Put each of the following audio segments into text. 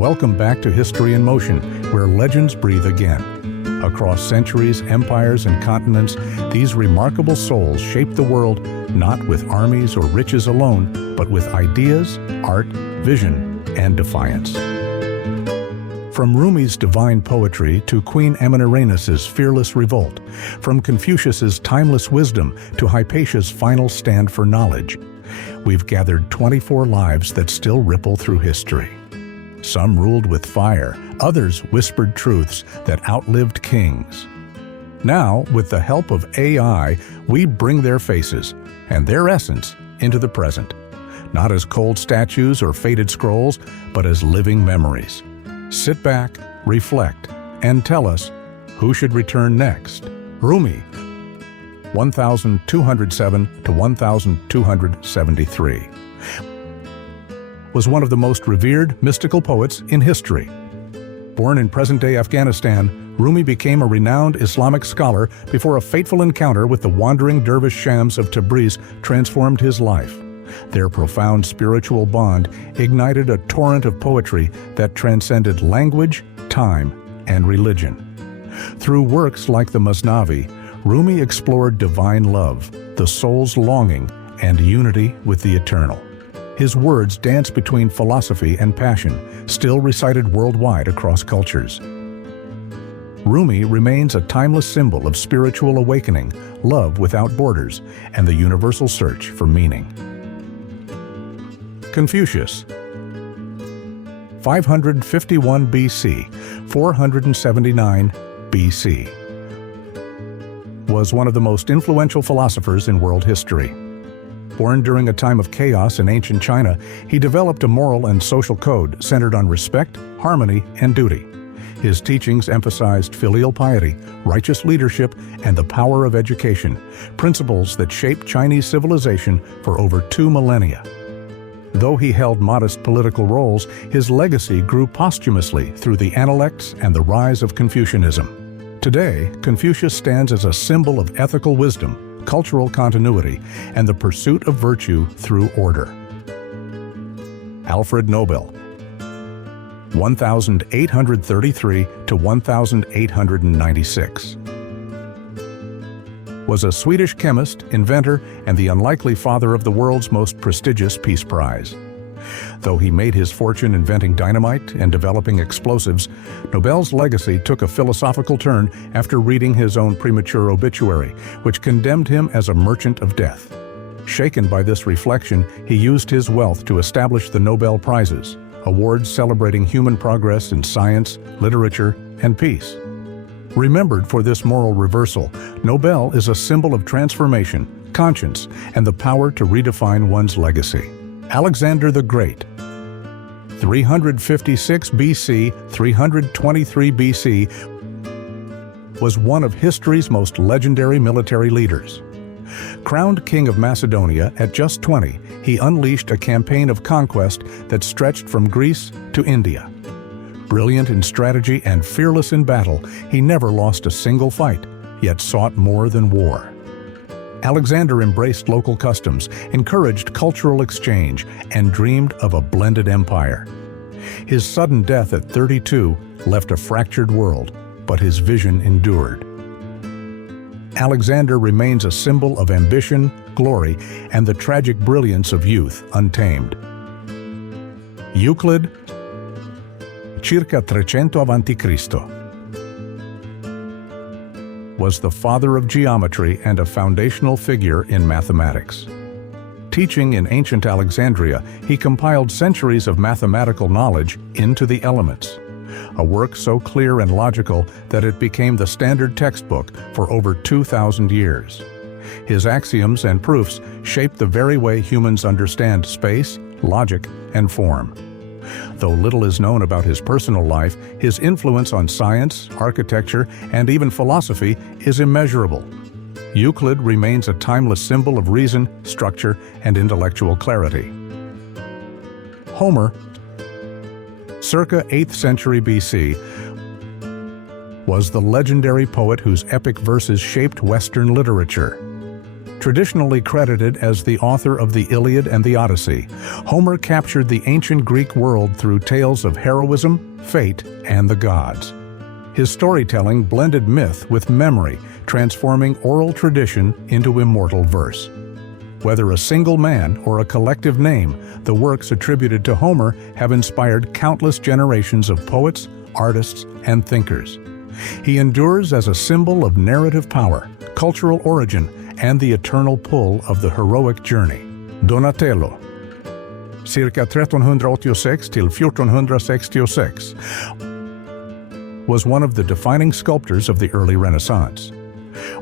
Welcome back to History in Motion, where legends breathe again. Across centuries, empires, and continents, these remarkable souls shaped the world not with armies or riches alone, but with ideas, art, vision, and defiance. From Rumi's divine poetry to Queen Amanirena's fearless revolt, from Confucius's timeless wisdom to Hypatia's final stand for knowledge, we've gathered 24 lives that still ripple through history. Some ruled with fire, others whispered truths that outlived kings. Now, with the help of AI, we bring their faces and their essence into the present, not as cold statues or faded scrolls, but as living memories. Sit back, reflect, and tell us who should return next. Rumi, 1207 to 1273, was one of the most revered mystical poets in history. Born in present-day Afghanistan, Rumi became a renowned Islamic scholar before a fateful encounter with the wandering dervish shams of Tabriz transformed his life. Their profound spiritual bond ignited a torrent of poetry that transcended language, time, and religion. Through works like the Masnavi, Rumi explored divine love, the soul's longing, and unity with the eternal. His words danced between philosophy and passion, still recited worldwide across cultures. Rumi remains a timeless symbol of spiritual awakening, love without borders, and the universal search for meaning. Confucius, 551 BC, 479 BC, was one of the most influential philosophers in world history. Born during a time of chaos in ancient China, he developed a moral and social code centered on respect, harmony, and duty. His teachings emphasized filial piety, righteous leadership, and the power of education, principles that shaped Chinese civilization for over 2 millennia. Though he held modest political roles, his legacy grew posthumously through the Analects and the rise of Confucianism. Today, Confucius stands as a symbol of ethical wisdom, cultural continuity, and the pursuit of virtue through order. Alfred Nobel, 1833 to 1896, was a Swedish chemist, inventor, and the unlikely father of the world's most prestigious Peace Prize. Though he made his fortune inventing dynamite and developing explosives, Nobel's legacy took a philosophical turn after reading his own premature obituary, which condemned him as a merchant of death. Shaken by this reflection, he used his wealth to establish the Nobel Prizes, awards celebrating human progress in science, literature, and peace. Remembered for this moral reversal, Nobel is a symbol of transformation, conscience, and the power to redefine one's legacy. Alexander the Great, 356 BC, 323 BC, was one of history's most legendary military leaders. Crowned King of Macedonia at just 20, he unleashed a campaign of conquest that stretched from Greece to India. Brilliant in strategy and fearless in battle, he never lost a single fight, yet sought more than war. Alexander embraced local customs, encouraged cultural exchange, and dreamed of a blended empire. His sudden death at 32 left a fractured world, but his vision endured. Alexander remains a symbol of ambition, glory, and the tragic brilliance of youth untamed. Euclid, circa 300 a.C., was the father of geometry and a foundational figure in mathematics. Teaching in ancient Alexandria, he compiled centuries of mathematical knowledge into the Elements, a work so clear and logical that it became the standard textbook for over 2,000 years. His axioms and proofs shaped the very way humans understand space, logic, and form. Though little is known about his personal life, his influence on science, architecture, and even philosophy is immeasurable. Euclid remains a timeless symbol of reason, structure, and intellectual clarity. Homer, circa 8th century BC, was the legendary poet whose epic verses shaped Western literature. Traditionally credited as the author of the Iliad and the Odyssey, Homer captured the ancient Greek world through tales of heroism, fate, and the gods. His storytelling blended myth with memory, transforming oral tradition into immortal verse. Whether a single man or a collective name, the works attributed to Homer have inspired countless generations of poets, artists, and thinkers. He endures as a symbol of narrative power, cultural origin, and the eternal pull of the heroic journey. Donatello, circa 1386 till 1466, was one of the defining sculptors of the early Renaissance.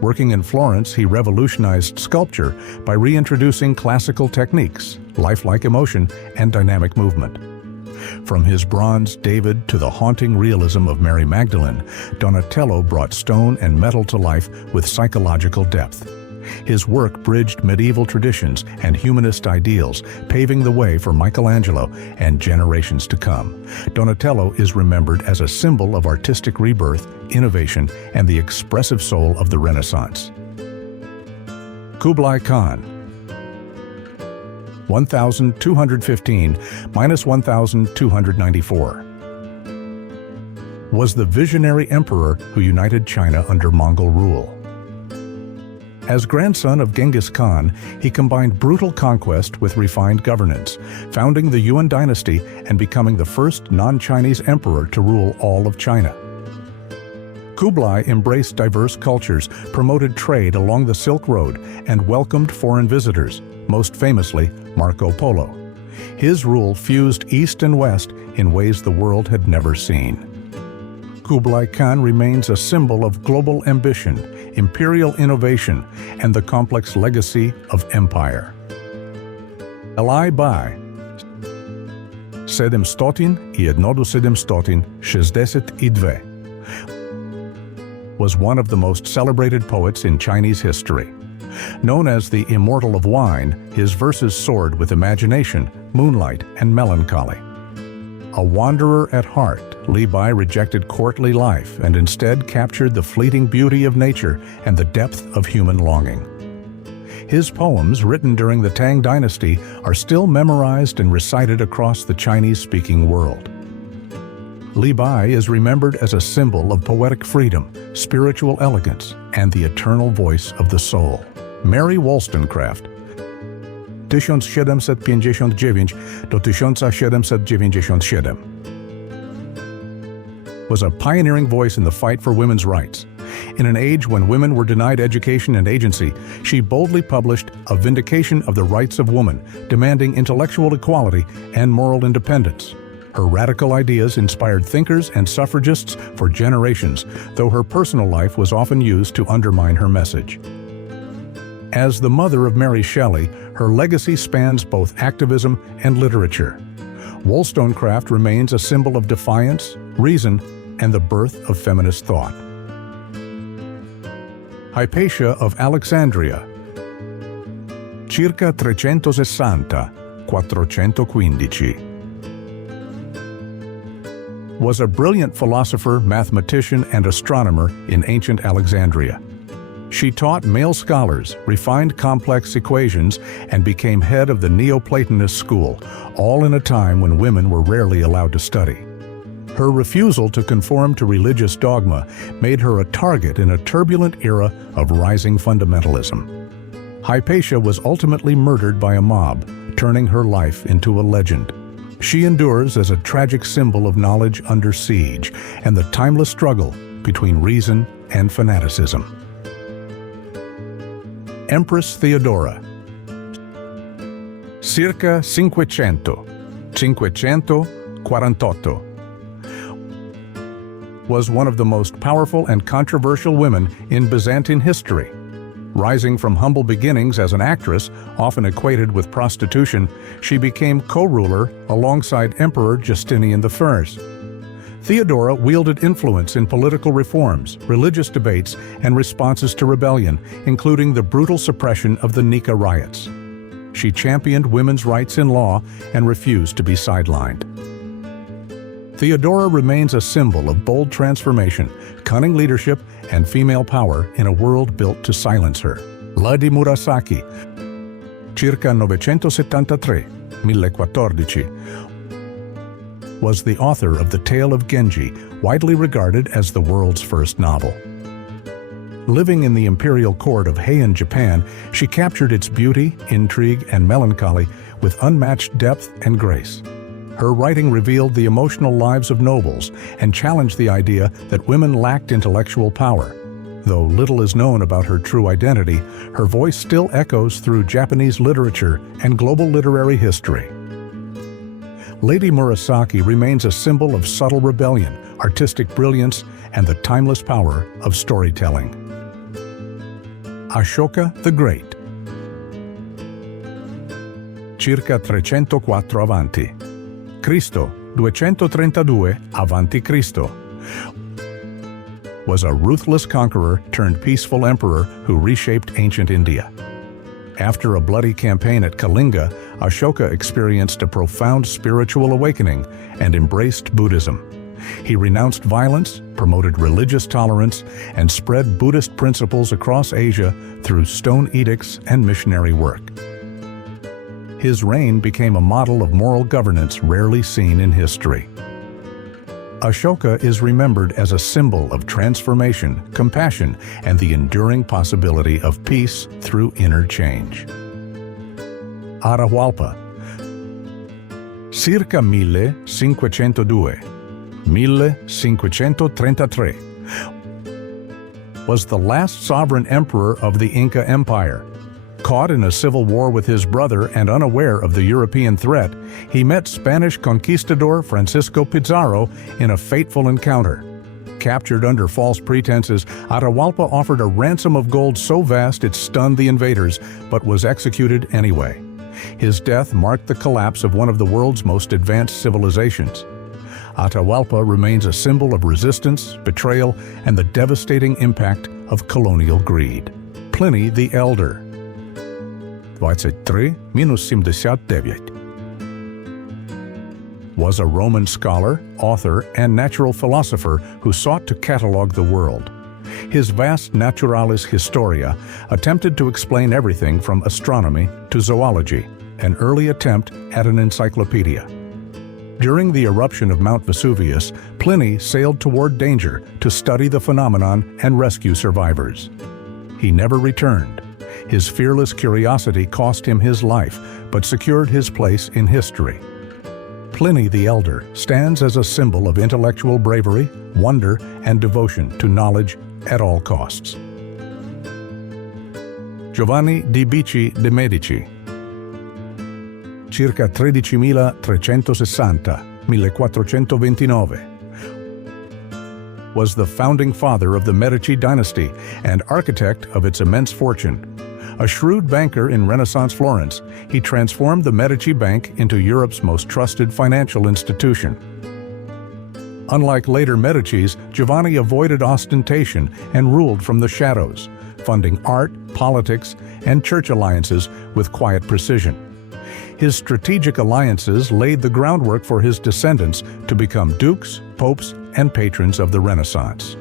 Working in Florence, he revolutionized sculpture by reintroducing classical techniques, lifelike emotion, and dynamic movement. From his bronze David to the haunting realism of Mary Magdalene, Donatello brought stone and metal to life with psychological depth. His work bridged medieval traditions and humanist ideals, paving the way for Michelangelo and generations to come. Donatello is remembered as a symbol of artistic rebirth, innovation, and the expressive soul of the Renaissance. Kublai Khan, 1215–1294, was the visionary emperor who united China under Mongol rule. As grandson of Genghis Khan, he combined brutal conquest with refined governance, founding the Yuan dynasty and becoming the first non-Chinese emperor to rule all of China. Kublai embraced diverse cultures, promoted trade along the Silk Road, and welcomed foreign visitors, most famously Marco Polo. His rule fused East and West in ways the world had never seen. Kublai Khan remains a symbol of global ambition, imperial innovation, and the complex legacy of empire. Li Bai, 762, was one of the most celebrated poets in Chinese history. Known as the Immortal of Wine, his verses soared with imagination, moonlight, and melancholy. A wanderer at heart, Li Bai rejected courtly life and instead captured the fleeting beauty of nature and the depth of human longing. His poems, written during the Tang Dynasty, are still memorized and recited across the Chinese-speaking world. Li Bai is remembered as a symbol of poetic freedom, spiritual elegance, and the eternal voice of the soul. Mary Wollstonecraft, 1759–1797, was a pioneering voice in the fight for women's rights. In an age when women were denied education and agency, she boldly published A Vindication of the Rights of Woman, demanding intellectual equality and moral independence. Her radical ideas inspired thinkers and suffragists for generations, though her personal life was often used to undermine her message. As the mother of Mary Shelley, her legacy spans both activism and literature. Wollstonecraft remains a symbol of defiance, reason, and the birth of feminist thought. Hypatia of Alexandria, circa 360–415, was a brilliant philosopher, mathematician, and astronomer in ancient Alexandria. She taught male scholars, refined complex equations, and became head of the Neoplatonist school, all in a time when women were rarely allowed to study. Her refusal to conform to religious dogma made her a target in a turbulent era of rising fundamentalism. Hypatia was ultimately murdered by a mob, turning her life into a legend. She endures as a tragic symbol of knowledge under siege and the timeless struggle between reason and fanaticism. Empress Theodora, circa 548, was one of the most powerful and controversial women in Byzantine history. Rising from humble beginnings as an actress, often equated with prostitution, she became co-ruler alongside Emperor Justinian I. Theodora wielded influence in political reforms, religious debates, and responses to rebellion, including the brutal suppression of the Nika riots. She championed women's rights in law and refused to be sidelined. Theodora remains a symbol of bold transformation, cunning leadership, and female power in a world built to silence her. Lady Murasaki, circa 973-1014, was the author of The Tale of Genji, widely regarded as the world's first novel. Living in the imperial court of Heian, Japan, she captured its beauty, intrigue, and melancholy with unmatched depth and grace. Her writing revealed the emotional lives of nobles and challenged the idea that women lacked intellectual power. Though little is known about her true identity, her voice still echoes through Japanese literature and global literary history. Lady Murasaki remains a symbol of subtle rebellion, artistic brilliance, and the timeless power of storytelling. Ashoka the Great, circa 304 avanti. Cristo, 232 avanti Cristo, was a ruthless conqueror turned peaceful emperor who reshaped ancient India. After a bloody campaign at Kalinga, Ashoka experienced a profound spiritual awakening and embraced Buddhism. He renounced violence, promoted religious tolerance, and spread Buddhist principles across Asia through stone edicts and missionary work. His reign became a model of moral governance rarely seen in history. Ashoka is remembered as a symbol of transformation, compassion, and the enduring possibility of peace through inner change. Atahualpa, circa 1502-1533, was the last sovereign emperor of the Inca Empire. Caught in a civil war with his brother and unaware of the European threat, he met Spanish conquistador Francisco Pizarro in a fateful encounter. Captured under false pretenses, Atahualpa offered a ransom of gold so vast it stunned the invaders, but was executed anyway. His death marked the collapse of one of the world's most advanced civilizations. Atahualpa remains a symbol of resistance, betrayal, and the devastating impact of colonial greed. Pliny the Elder, 23-79, was a Roman scholar, author, and natural philosopher who sought to catalog the world. His vast Naturalis Historia attempted to explain everything from astronomy to zoology, an early attempt at an encyclopedia. During the eruption of Mount Vesuvius, Pliny sailed toward danger to study the phenomenon and rescue survivors. He never returned. His fearless curiosity cost him his life, but secured his place in history. Pliny the Elder stands as a symbol of intellectual bravery, wonder, and devotion to knowledge at all costs. Giovanni di Bicci de' Medici, circa 13.360-1429, was the founding father of the Medici dynasty and architect of its immense fortune. A shrewd banker in Renaissance Florence, he transformed the Medici Bank into Europe's most trusted financial institution. Unlike later Medicis, Giovanni avoided ostentation and ruled from the shadows, funding art, politics, and church alliances with quiet precision. His strategic alliances laid the groundwork for his descendants to become dukes, popes, and patrons of the Renaissance.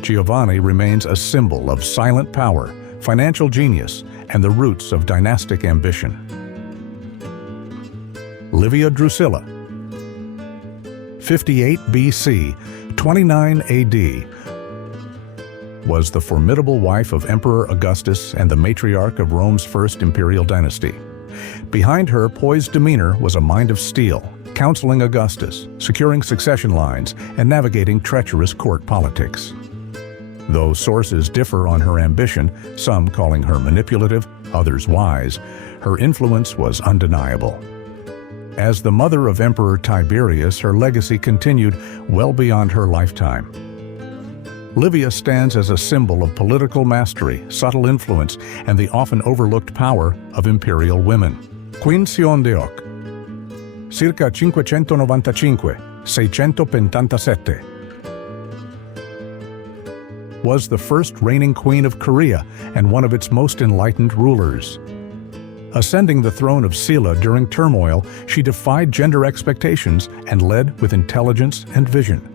Giovanni remains a symbol of silent power, financial genius, and the roots of dynastic ambition. Livia Drusilla, 58 BC, 29 AD, was the formidable wife of Emperor Augustus and the matriarch of Rome's first imperial dynasty. Behind her poised demeanor was a mind of steel, counseling Augustus, securing succession lines, and navigating treacherous court politics. Though sources differ on her ambition, some calling her manipulative, others wise, her influence was undeniable. As the mother of Emperor Tiberius, her legacy continued well beyond her lifetime. Livia stands as a symbol of political mastery, subtle influence, and the often overlooked power of imperial women. Queen Seondeok, circa 595-627, was the first reigning queen of Korea and one of its most enlightened rulers. Ascending the throne of Silla during turmoil, she defied gender expectations and led with intelligence and vision.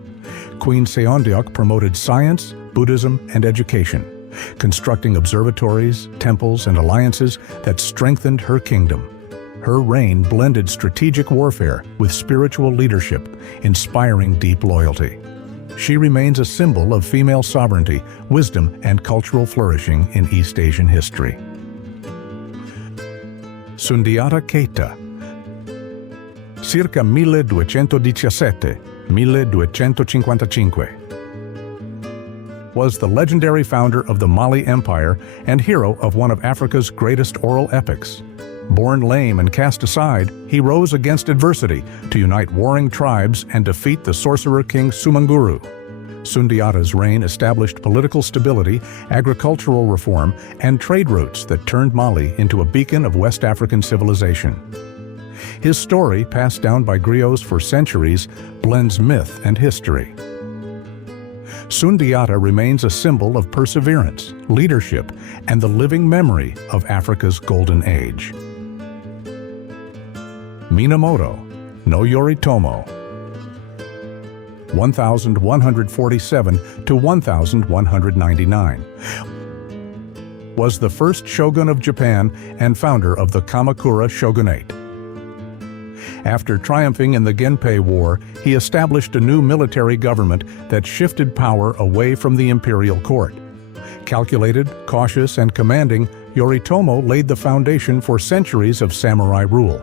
Queen Seondeok promoted science, Buddhism, and education. constructing observatories, temples, and alliances that strengthened her kingdom. Her reign blended strategic warfare with spiritual leadership, inspiring deep loyalty. She remains a symbol of female sovereignty, wisdom, and cultural flourishing in East Asian history. Sundiata Keita, circa 1217-1255, was the legendary founder of the Mali Empire and hero of one of Africa's greatest oral epics. Born lame and cast aside, he rose against adversity to unite warring tribes and defeat the sorcerer king Sumanguru. Sundiata's reign established political stability, agricultural reform, and trade routes that turned Mali into a beacon of West African civilization. His story, passed down by griots for centuries, blends myth and history. Sundiata remains a symbol of perseverance, leadership, and the living memory of Africa's golden age. Minamoto no Yoritomo, 1147 to 1199, was the first shogun of Japan and founder of the Kamakura shogunate. After triumphing in the Genpei War, he established a new military government that shifted power away from the imperial court. Calculated, cautious, and commanding, Yoritomo laid the foundation for centuries of samurai rule.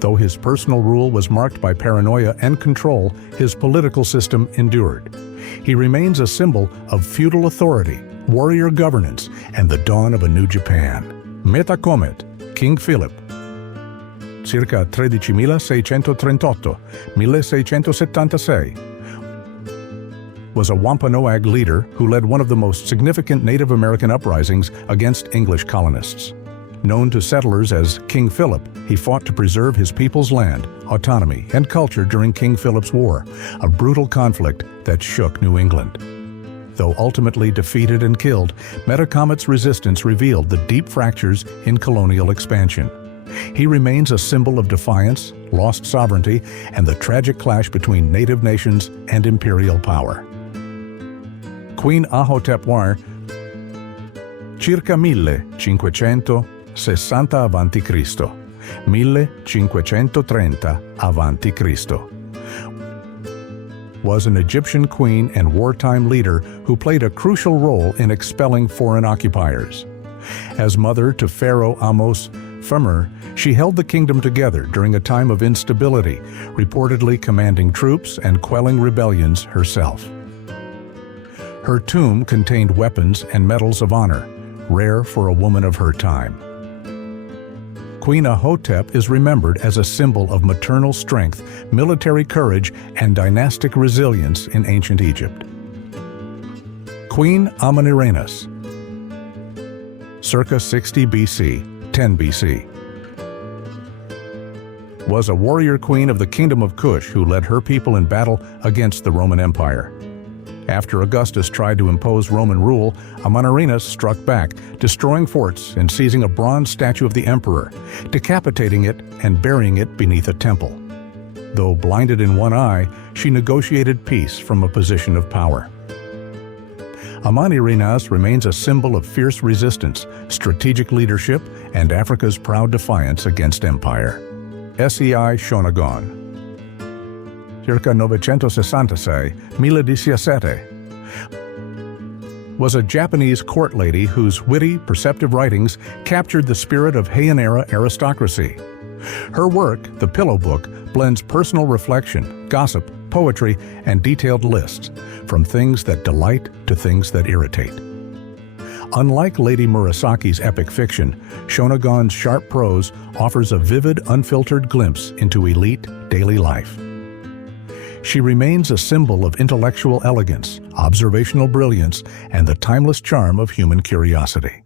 Though his personal rule was marked by paranoia and control, his political system endured. He remains a symbol of feudal authority, warrior governance, and the dawn of a new Japan. Metacomet, King Philip, circa 13.638-1676, was a Wampanoag leader who led one of the most significant Native American uprisings against English colonists. Known to settlers as King Philip, he fought to preserve his people's land, autonomy, and culture during King Philip's War, a brutal conflict that shook New England. Though ultimately defeated and killed, Metacomet's resistance revealed the deep fractures in colonial expansion. He remains a symbol of defiance, lost sovereignty, and the tragic clash between native nations and imperial power. Queen Ahotep I, circa 1560 a.C., 1530 a.C., was an Egyptian queen and wartime leader who played a crucial role in expelling foreign occupiers. As mother to Pharaoh Amos Fumer, she held the kingdom together during a time of instability, reportedly commanding troops and quelling rebellions herself. Her tomb contained weapons and medals of honor, rare for a woman of her time. Queen Ahotep is remembered as a symbol of maternal strength, military courage, and dynastic resilience in ancient Egypt. Queen Amanirenas, circa 60 BC, 10 BC, was a warrior queen of the Kingdom of Kush who led her people in battle against the Roman Empire. After Augustus tried to impose Roman rule, Amanirenas struck back, destroying forts and seizing a bronze statue of the emperor, decapitating it and burying it beneath a temple. Though blinded in one eye, she negotiated peace from a position of power. Amanirenas remains a symbol of fierce resistance, strategic leadership, and Africa's proud defiance against empire. Sei Shonagon, circa 966-1017, was a Japanese court lady whose witty, perceptive writings captured the spirit of Heian-era aristocracy. Her work, The Pillow Book, blends personal reflection, gossip, poetry, and detailed lists, from things that delight to things that irritate. Unlike Lady Murasaki's epic fiction, Shonagon's sharp prose offers a vivid, unfiltered glimpse into elite daily life. She remains a symbol of intellectual elegance, observational brilliance, and the timeless charm of human curiosity.